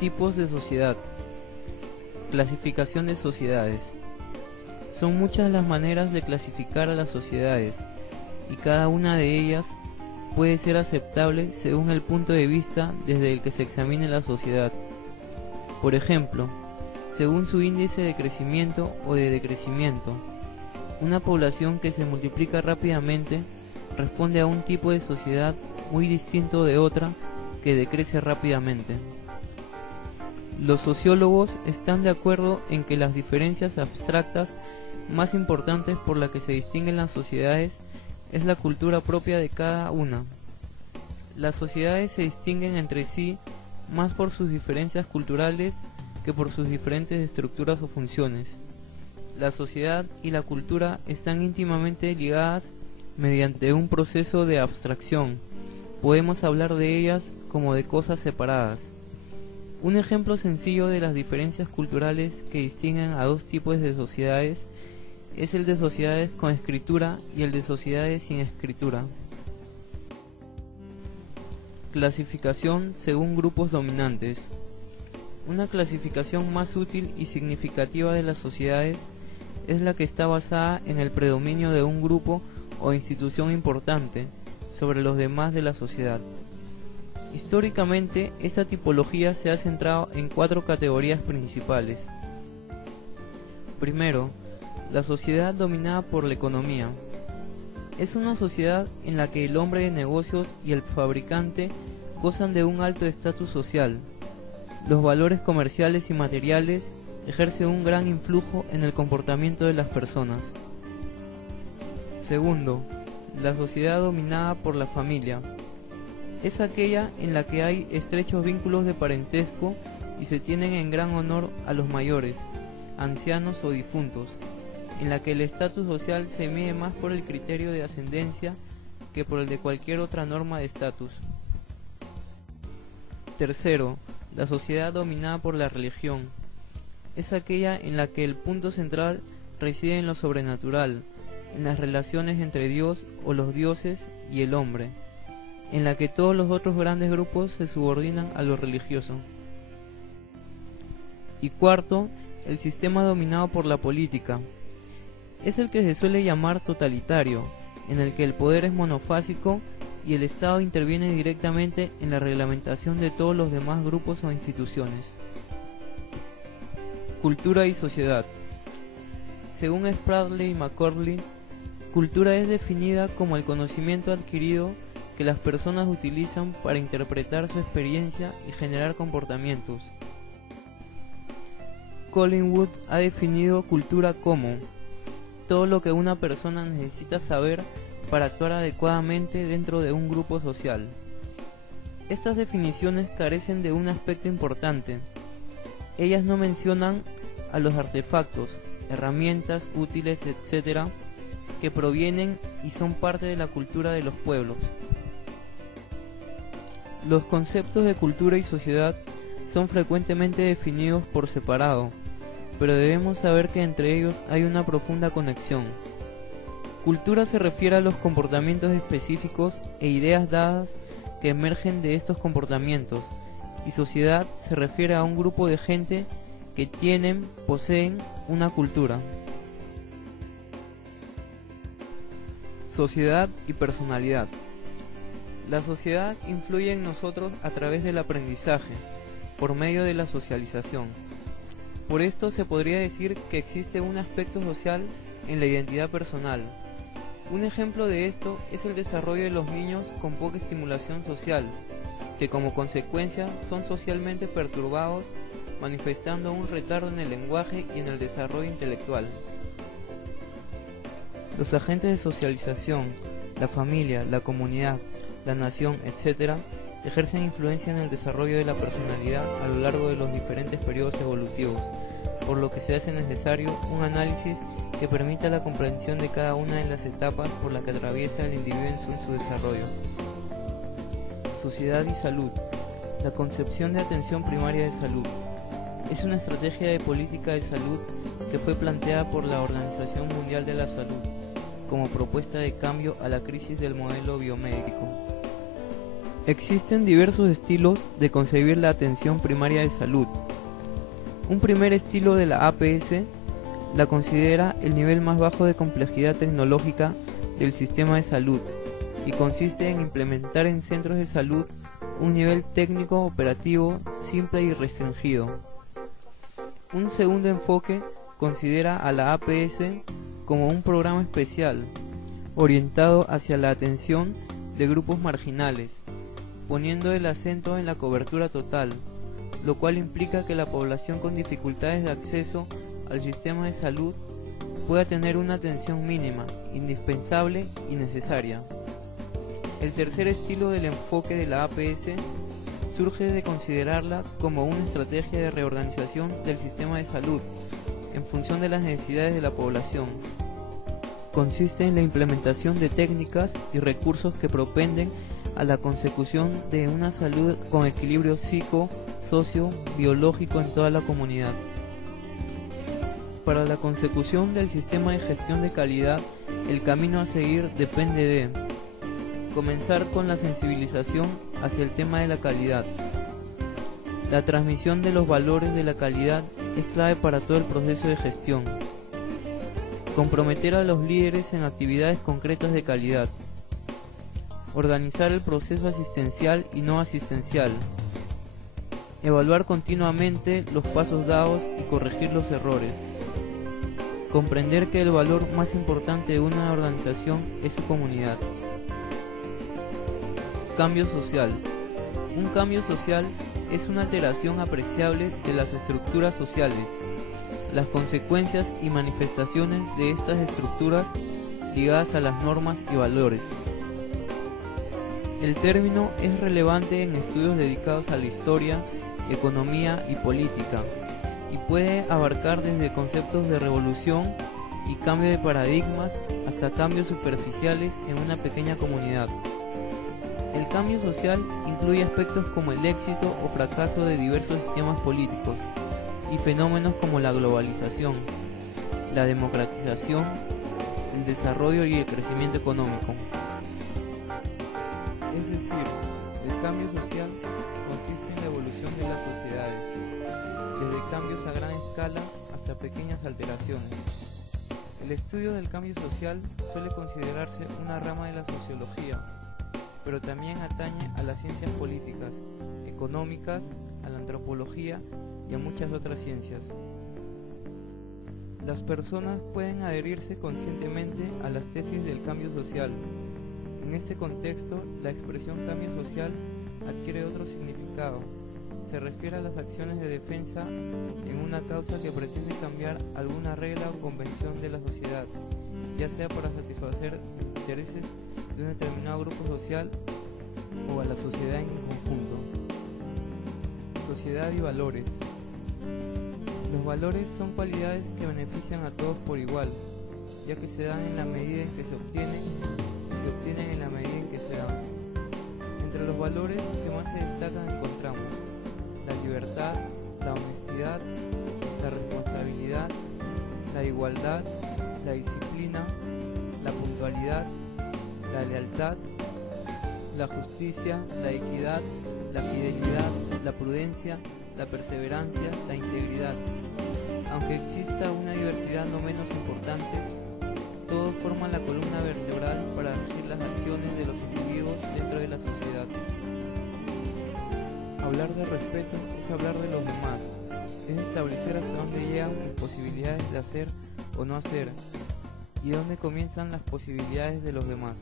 Tipos de sociedad. Clasificación de sociedades. Son muchas las maneras de clasificar a las sociedades, y cada una de ellas puede ser aceptable según el punto de vista desde el que se examine la sociedad. Por ejemplo, según su índice de crecimiento o de decrecimiento. Una población que se multiplica rápidamente responde a un tipo de sociedad muy distinto de otra que decrece rápidamente. Los sociólogos están de acuerdo en que las diferencias abstractas más importantes por las que se distinguen las sociedades es la cultura propia de cada una. Las sociedades se distinguen entre sí más por sus diferencias culturales que por sus diferentes estructuras o funciones. La sociedad y la cultura están íntimamente ligadas mediante un proceso de abstracción. Podemos hablar de ellas como de cosas separadas. Un ejemplo sencillo de las diferencias culturales que distinguen a dos tipos de sociedades es el de sociedades con escritura y el de sociedades sin escritura. Clasificación según grupos dominantes. Una clasificación más útil y significativa de las sociedades es la que está basada en el predominio de un grupo o institución importante sobre los demás de la sociedad. Históricamente, esta tipología se ha centrado en 4 categorías principales. Primero, la sociedad dominada por la economía. Es una sociedad en la que el hombre de negocios y el fabricante gozan de un alto estatus social. Los valores comerciales y materiales ejercen un gran influjo en el comportamiento de las personas. Segundo, la sociedad dominada por la familia. Es aquella en la que hay estrechos vínculos de parentesco y se tienen en gran honor a los mayores, ancianos o difuntos, en la que el estatus social se mide más por el criterio de ascendencia que por el de cualquier otra norma de estatus. Tercero, la sociedad dominada por la religión. Es aquella en la que el punto central reside en lo sobrenatural, en las relaciones entre Dios o los dioses y el hombre, en la que todos los otros grandes grupos se subordinan a lo religioso. Y cuarto, el sistema dominado por la política. Es el que se suele llamar totalitario, en el que el poder es monofásico y el Estado interviene directamente en la reglamentación de todos los demás grupos o instituciones. Cultura y sociedad. Según Spradley y McCordley, cultura es definida como el conocimiento adquirido que las personas utilizan para interpretar su experiencia y generar comportamientos. Collingwood ha definido cultura como todo lo que una persona necesita saber para actuar adecuadamente dentro de un grupo social. Estas definiciones carecen de un aspecto importante. Ellas no mencionan a los artefactos, herramientas útiles, etc., que provienen y son parte de la cultura de los pueblos. Los conceptos de cultura y sociedad son frecuentemente definidos por separado, pero debemos saber que entre ellos hay una profunda conexión. Cultura se refiere a los comportamientos específicos e ideas dadas que emergen de estos comportamientos, y sociedad se refiere a un grupo de gente que poseen una cultura. Sociedad y personalidad. La sociedad influye en nosotros a través del aprendizaje, por medio de la socialización. Por esto se podría decir que existe un aspecto social en la identidad personal. Un ejemplo de esto es el desarrollo de los niños con poca estimulación social, que como consecuencia son socialmente perturbados, manifestando un retardo en el lenguaje y en el desarrollo intelectual. Los agentes de socialización, la familia, la comunidad, la nación, etc., ejercen influencia en el desarrollo de la personalidad a lo largo de los diferentes periodos evolutivos, por lo que se hace necesario un análisis que permita la comprensión de cada una de las etapas por las que atraviesa el individuo en su desarrollo. Sociedad y salud. La concepción de atención primaria de salud es una estrategia de política de salud que fue planteada por la Organización Mundial de la Salud como propuesta de cambio a la crisis del modelo biomédico. Existen diversos estilos de concebir la atención primaria de salud. Un primer estilo de la APS la considera el nivel más bajo de complejidad tecnológica del sistema de salud y consiste en implementar en centros de salud un nivel técnico operativo simple y restringido. Un segundo enfoque considera a la APS como un programa especial orientado hacia la atención de grupos marginales, poniendo el acento en la cobertura total, lo cual implica que la población con dificultades de acceso al sistema de salud pueda tener una atención mínima, indispensable y necesaria. El tercer estilo del enfoque de la APS surge de considerarla como una estrategia de reorganización del sistema de salud en función de las necesidades de la población. Consiste en la implementación de técnicas y recursos que propenden a la consecución de una salud con equilibrio psico, socio, biológico en toda la comunidad. Para la consecución del sistema de gestión de calidad, el camino a seguir depende de comenzar con la sensibilización hacia el tema de la calidad. La transmisión de los valores de la calidad es clave para todo el proceso de gestión. Comprometer a los líderes en actividades concretas de calidad. Organizar el proceso asistencial y no asistencial. Evaluar continuamente los pasos dados y corregir los errores. Comprender que el valor más importante de una organización es su comunidad. Cambio social. Un cambio social es una alteración apreciable de las estructuras sociales. Las consecuencias y manifestaciones de estas estructuras ligadas a las normas y valores. El término es relevante en estudios dedicados a la historia, economía y política, y puede abarcar desde conceptos de revolución y cambio de paradigmas hasta cambios superficiales en una pequeña comunidad. El cambio social incluye aspectos como el éxito o fracaso de diversos sistemas políticos y fenómenos como la globalización, la democratización, el desarrollo y el crecimiento económico. Es decir, el cambio social consiste en la evolución de las sociedades, desde cambios a gran escala hasta pequeñas alteraciones. El estudio del cambio social suele considerarse una rama de la sociología, pero también atañe a las ciencias políticas, económicas, a la antropología y a muchas otras ciencias. Las personas pueden adherirse conscientemente a las tesis del cambio social. En este contexto, la expresión cambio social adquiere otro significado. Se refiere a las acciones de defensa en una causa que pretende cambiar alguna regla o convención de la sociedad, ya sea para satisfacer intereses de un determinado grupo social o a la sociedad en conjunto. Sociedad y valores. Los valores son cualidades que benefician a todos por igual, ya que se dan en la medida en que se obtienen y se obtienen en la medida en que se dan. Entre los valores que más se destacan encontramos la libertad, la honestidad, la responsabilidad, la igualdad, la disciplina, la puntualidad, la lealtad, la justicia, la equidad, la fidelidad, la prudencia, la perseverancia, la integridad. Aunque exista una diversidad no menos importante, todos forman la columna vertebral para regir las acciones de los individuos dentro de la sociedad. Hablar de respeto es hablar de los demás, es establecer hasta dónde llegan las posibilidades de hacer o no hacer, y dónde comienzan las posibilidades de los demás.